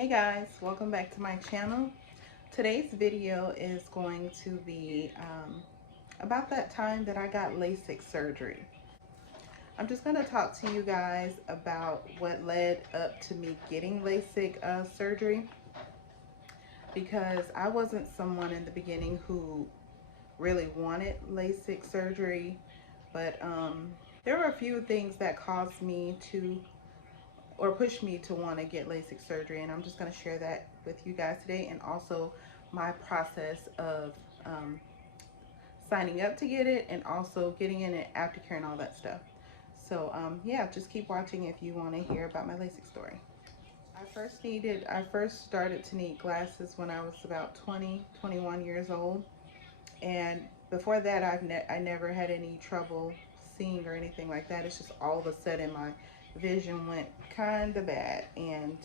Hey guys, welcome back to my channel. Today's video is going to be about that time that I got LASIK surgery. I'm just going to talk to you guys about what led up to me getting LASIK surgery, because I wasn't someone in the beginning who really wanted LASIK surgery, but there were a few things that caused me to or push me to want to get LASIK surgery, and I'm just going to share that with you guys today, and also my process of signing up to get it and also getting in it, aftercare, and all that stuff. So yeah, just keep watching if you want to hear about my LASIK story. I first started to need glasses when I was about 20, 21 years old, and before that I never had any trouble seeing or anything like that. It's just all of a sudden my vision went kind of bad, and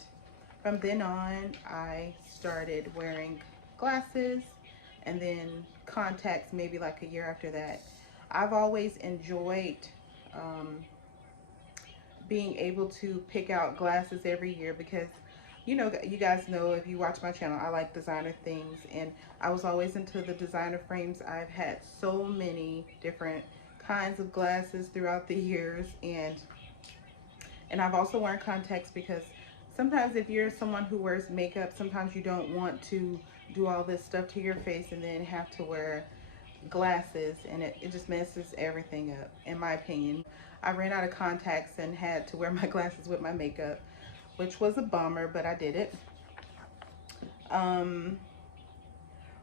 from then on I started wearing glasses and then contacts maybe like a year after that. I've always enjoyed um, being able to pick out glasses every year because, you know, you guys know, if you watch my channel, I like designer things, and I was always into the designer frames. I've had so many different kinds of glasses throughout the years, and I've also worn contacts because sometimes if you're someone who wears makeup, sometimes you don't want to do all this stuff to your face and then have to wear glasses, and it just messes everything up, in my opinion. I ran out of contacts and had to wear my glasses with my makeup, which was a bummer, but I did it. Um,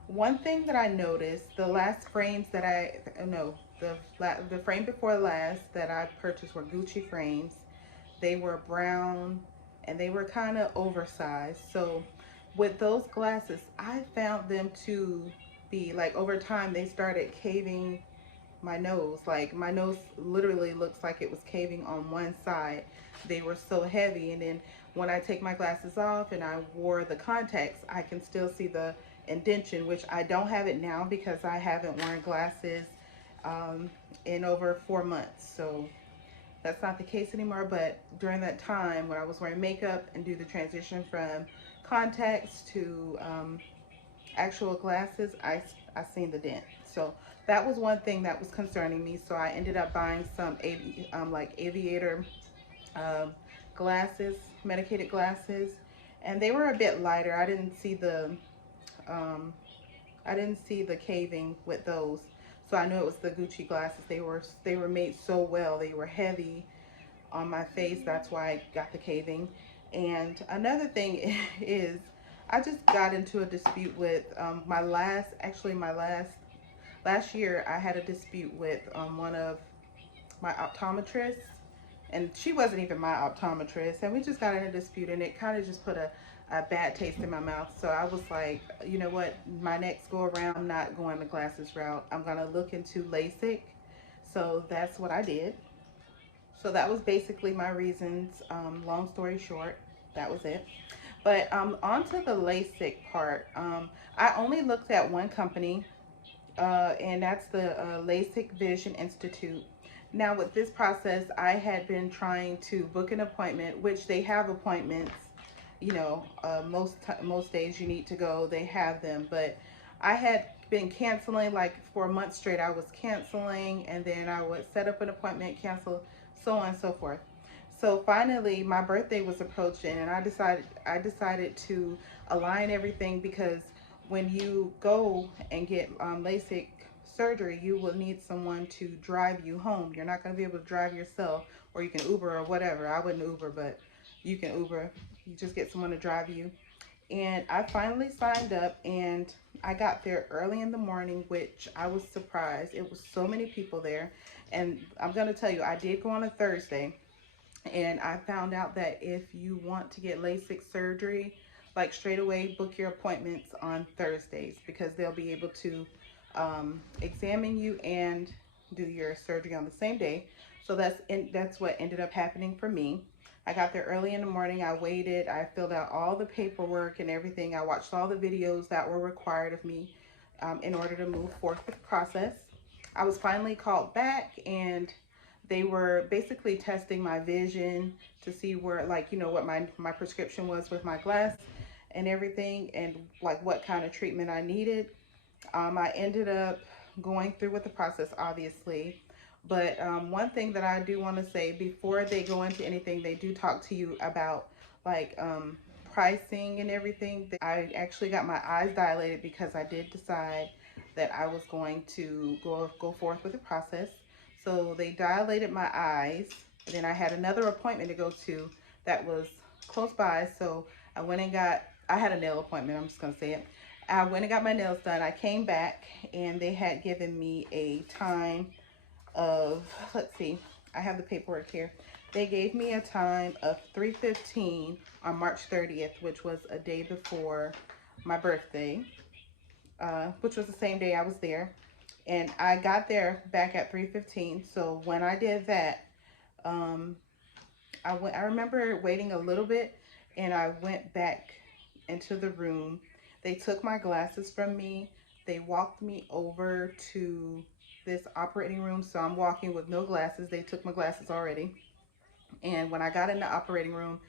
One thing that I noticed, the last frames that no, the frame before last that I purchased were Gucci frames. They were brown and they were kind of oversized. So with those glasses, I found them to be like, over time they started caving my nose. Like my nose literally looks like it was caving on one side. They were so heavy, and then when I take my glasses off and I wore the contacts, I can still see the indentation, which I don't have it now because I haven't worn glasses in over 4 months. So that's not the case anymore, but during that time when I was wearing makeup and do the transition from contacts to actual glasses, I seen the dent. So that was one thing that was concerning me. So I ended up buying some like aviator um, glasses, medicated glasses, and they were a bit lighter. Um, I didn't see the caving with those. So I knew it was the Gucci glasses. They were made so well. They were heavy on my face. That's why I got the caving. And another thing is, I just got into a dispute with last year I had a dispute with one of my optometrists, and she wasn't even my optometrist, and we just got in a dispute, and it kind of just put a bad taste in my mouth. So I was like, you know what, my next go around, I'm not going the glasses route. I'm gonna look into LASIK. So that's what I did. So that was basically my reasons. Long story short, that was it. But on to the LASIK part. I only looked at one company, and that's the LASIK Vision Institute. Now with this process, I had been trying to book an appointment, which they have appointments, you know, most days you need to go, they have them. But I had been canceling, like for a month straight I was canceling, and then I would set up an appointment, cancel, so on and so forth. So finally my birthday was approaching, and I decided to align everything, because when you go and get LASIK surgery, you will need someone to drive you home. You're not going to be able to drive yourself, or you can Uber or whatever. I wouldn't Uber, but you can Uber. You just get someone to drive you. And I finally signed up, and I got there early in the morning, which I was surprised. It was so many people there. And I'm going to tell you, I did go on a Thursday, and I found out that if you want to get LASIK surgery, like straight away, book your appointments on Thursdays, because they'll be able to examine you and do your surgery on the same day. So that's what ended up happening for me. I got there early in the morning. I waited. I filled out all the paperwork and everything. I watched all the videos that were required of me in order to move forth with the process. I was finally called back, and they were basically testing my vision to see where, like, you know, what my prescription was with my glass. and everything, and like what kind of treatment I needed. I ended up going through with the process, obviously. But one thing that I do want to say before they go into anything, they do talk to you about like pricing and everything. I actually got my eyes dilated because I did decide that I was going to go forth with the process. So they dilated my eyes. Then I had another appointment to go to that was close by. So I had a nail appointment. I'm just going to say it. I went and got my nails done. I came back and they had given me a time of, let's see, I have the paperwork here. They gave me a time of 3:15 on March 30th, which was a day before my birthday, which was the same day I was there. And I got there back at 3:15. So when I did that, um, I remember waiting a little bit, and I went back into the room. They took my glasses from me. They walked me over to this operating room. So I'm walking with no glasses. They took my glasses already. And when I got in the operating room,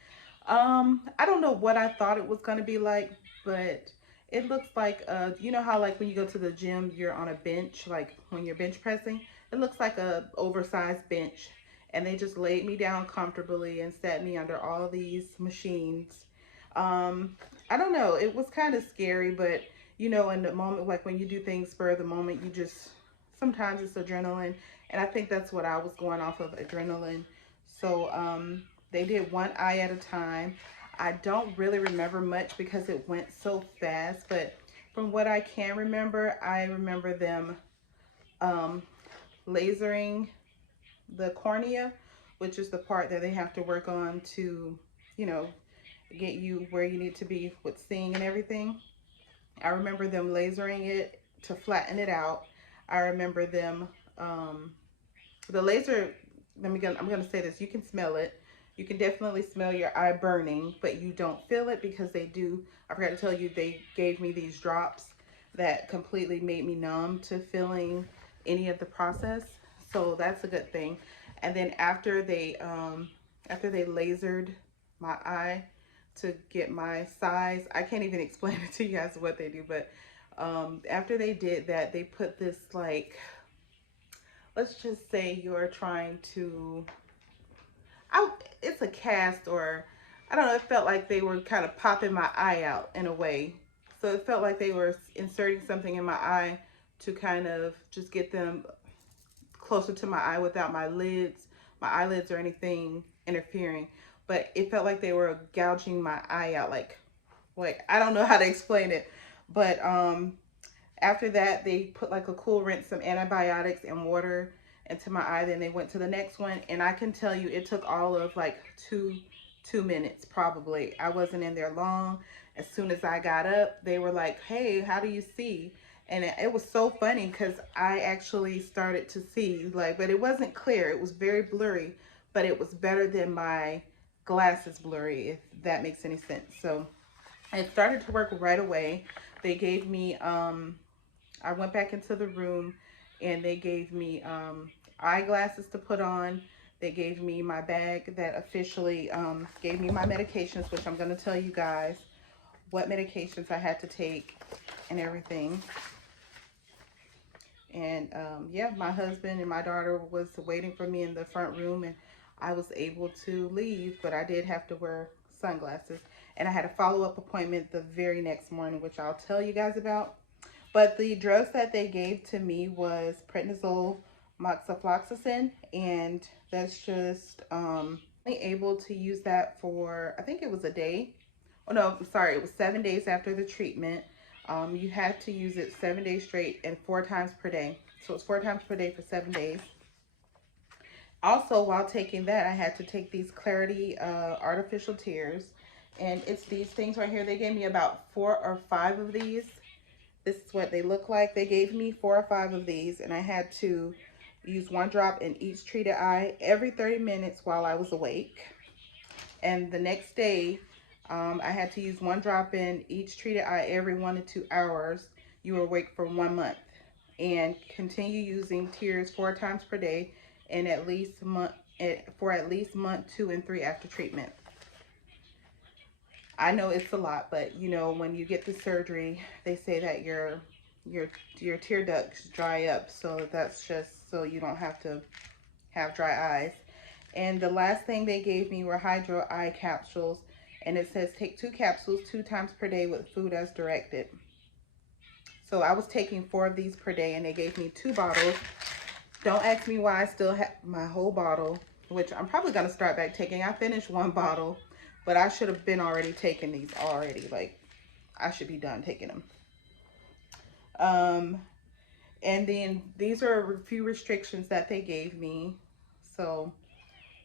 I don't know what I thought it was going to be like, but it looks like, you know how like when you go to the gym, you're on a bench, like when you're bench pressing, it looks like a oversized bench. And they just laid me down comfortably and set me under all these machines. I don't know, it was kind of scary, but you know, in the moment, like when you do things spur of the moment, you just, sometimes it's adrenaline. And I think that's what I was going off of, adrenaline. So, they did one eye at a time. I don't really remember much because it went so fast, but from what I can remember, I remember them um, lasering the cornea, which is the part that they have to work on to, you know, get you where you need to be with seeing and everything. I remember them lasering it to flatten it out. I remember them, the laser, I'm gonna say this, you can smell it. You can definitely smell your eye burning, but you don't feel it because they do, I forgot to tell you, they gave me these drops that completely made me numb to feeling any of the process. So that's a good thing. And then after they lasered my eye to get my size, I can't even explain it to you guys what they do, but after they did that, they put this like, let's just say you're trying to, it's a cast, or I don't know, it felt like they were kind of popping my eye out in a way. So it felt like they were inserting something in my eye to kind of just get them closer to my eye without my eyelids or anything interfering. But it felt like they were gouging my eye out, like I don't know how to explain it. But after that, they put like a cool rinse, some antibiotics and water into my eye. Then they went to the next one, and I can tell you it took all of like two minutes probably. I wasn't in there long. As soon as I got up, they were like, "Hey, how do you see?" And it was so funny because I actually started to see, like, but it wasn't clear. It was very blurry, but it was better than my glasses blurry, if that makes any sense. So it started to work right away. They gave me I went back into the room, and they gave me eyeglasses to put on. They gave me my bag that officially gave me my medications, which I'm going to tell you guys what medications I had to take and everything. And yeah, my husband and my daughter was waiting for me in the front room, and I was able to leave, but I did have to wear sunglasses. And I had a follow-up appointment the very next morning, which I'll tell you guys about. But the drugs that they gave to me was prednisone, moxifloxacin, and that's just able to use that for, I think it was a day. Oh no, sorry, it was 7 days after the treatment. You had to use it 7 days straight and 4 times per day. So it's 4 times per day for 7 days. Also, while taking that, I had to take these Clarity artificial tears. And it's these things right here. They gave me about 4 or 5 of these. This is what they look like. They gave me 4 or 5 of these, and I had to use 1 drop in each treated eye every 30 minutes while I was awake. And the next day, I had to use 1 drop in each treated eye every 1 to 2 hours. You were awake for 1 month, and continue using tears 4 times per day, and for at least month 2 and 3 after treatment. I know it's a lot, but you know, when you get the surgery, they say that your your tear ducts dry up, so that's just so you don't have to have dry eyes. And the last thing they gave me were hydro eye capsules, and it says take 2 capsules 2 times per day with food as directed. So I was taking 4 of these per day, and they gave me 2 bottles. Don't ask me why I still have my whole bottle, which I'm probably gonna start back taking. I finished 1 bottle, but I should have been already taking these already. Like, I should be done taking them. Um, and then these are a few restrictions that they gave me. So,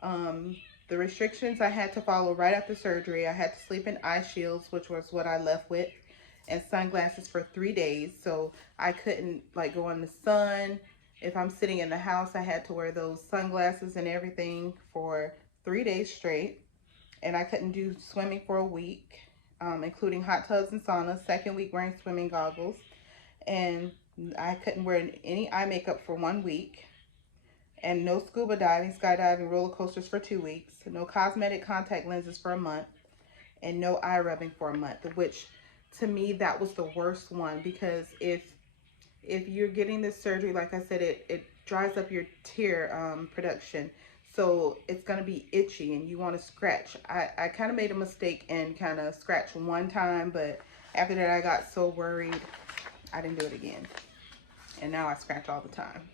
um, the restrictions I had to follow right after surgery, I had to sleep in eye shields, which was what I left with, and sunglasses for 3 days. So I couldn't like go in the sun. If I'm sitting in the house, I had to wear those sunglasses and everything for 3 days straight. And I couldn't do swimming for a week, including hot tubs and saunas. Second week wearing swimming goggles. And I couldn't wear any eye makeup for 1 week. And no scuba diving, skydiving, roller coasters for 2 weeks. No cosmetic contact lenses for a month. And no eye rubbing for a month, which to me that was the worst one, because if you're getting this surgery, like I said, it dries up your tear production, so it's going to be itchy and you want to scratch. I kind of made a mistake and kind of scratched 1 time, but after that I got so worried I didn't do it again, and now I scratch all the time.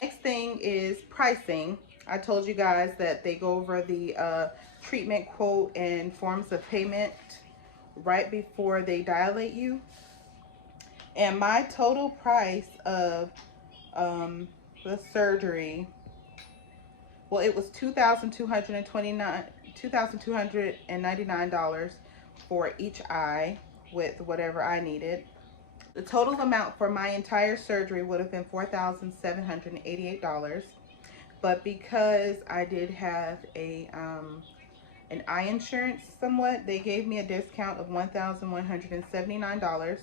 Next thing is pricing. I told you guys that they go over the treatment quote and forms of payment right before they dilate you. And my total price of the surgery, well, it was $2,299 for each eye with whatever I needed. The total amount for my entire surgery would have been $4,788. But because I did have an eye insurance somewhat, they gave me a discount of $1,179,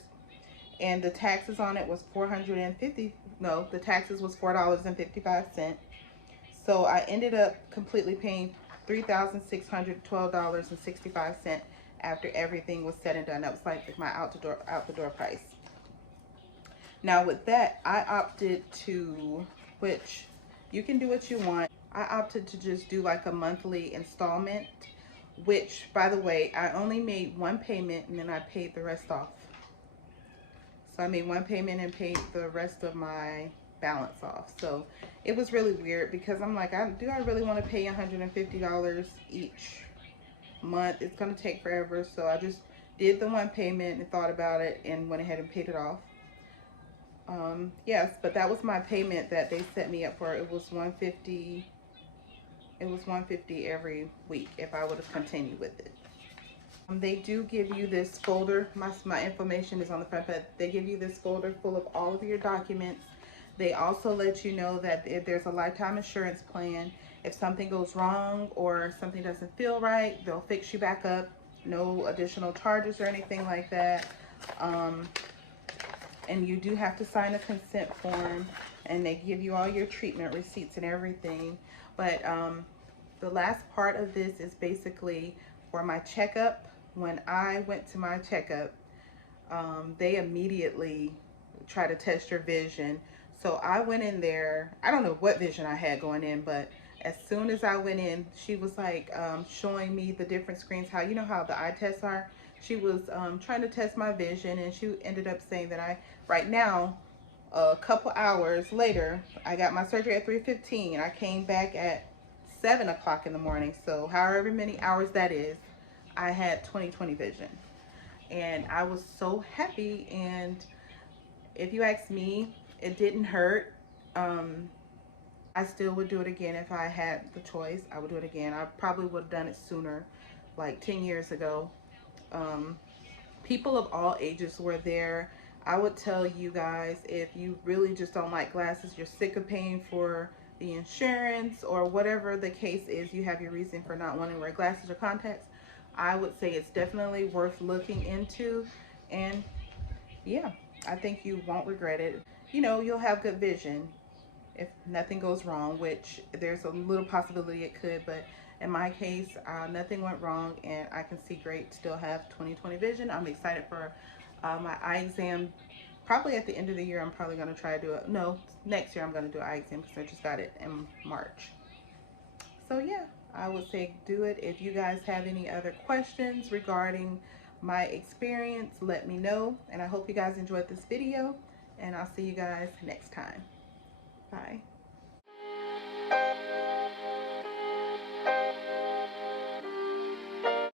and the taxes on it was the taxes was $4.55. So I ended up completely paying $3,612.65 after everything was said and done. That was like my out the door price. Now with that, I opted to, which you can do what you want, I opted to just do like a monthly installment, which, by the way, I only made 1 payment and then I paid the rest off. So I made 1 payment and paid the rest of my balance off. So it was really weird, because I'm like, do I really want to pay $150 each month? It's going to take forever. So I just did the 1 payment and thought about it and went ahead and paid it off. Yes, but that was my payment that they set me up for. It was $150. It was $150 every week if I would have continued with it. They do give you this folder. My information is on the front, but they give you this folder full of all of your documents. They also let you know that if there's a lifetime insurance plan, if something goes wrong or something doesn't feel right, they'll fix you back up. No additional charges or anything like that. And you do have to sign a consent form, and they give you all your treatment receipts and everything. But the last part of this is basically for my checkup. When I went to my checkup, they immediately try to test your vision. So I went in there. I don't know what vision I had going in, but as soon as I went in, she was like showing me the different screens, how, you know how the eye tests are. She was trying to test my vision, and she ended up saying that right now, a couple hours later, I got my surgery at 3:15, and I came back at 7 o'clock in the morning. So however many hours that is, I had 20/20 vision. And I was so happy, and if you ask me, it didn't hurt. I still would do it again if I had the choice. I would do it again. I probably would have done it sooner, like 10 years ago. People of all ages were there. I would tell you guys, if you really just don't like glasses, you're sick of paying for the insurance or whatever the case is, you have your reason for not wanting to wear glasses or contacts, I would say it's definitely worth looking into. And yeah, I think you won't regret it. You know, you'll have good vision if nothing goes wrong, which there's a little possibility it could, but In my case, nothing went wrong and I can see great, still have 20/20 vision. I'm excited for my eye exam. Probably at the end of the year, I'm probably going to try to do it. No, next year I'm going to do an eye exam because I just got it in March. So yeah, I would say do it. If you guys have any other questions regarding my experience, let me know. And I hope you guys enjoyed this video, and I'll see you guys next time. Bye.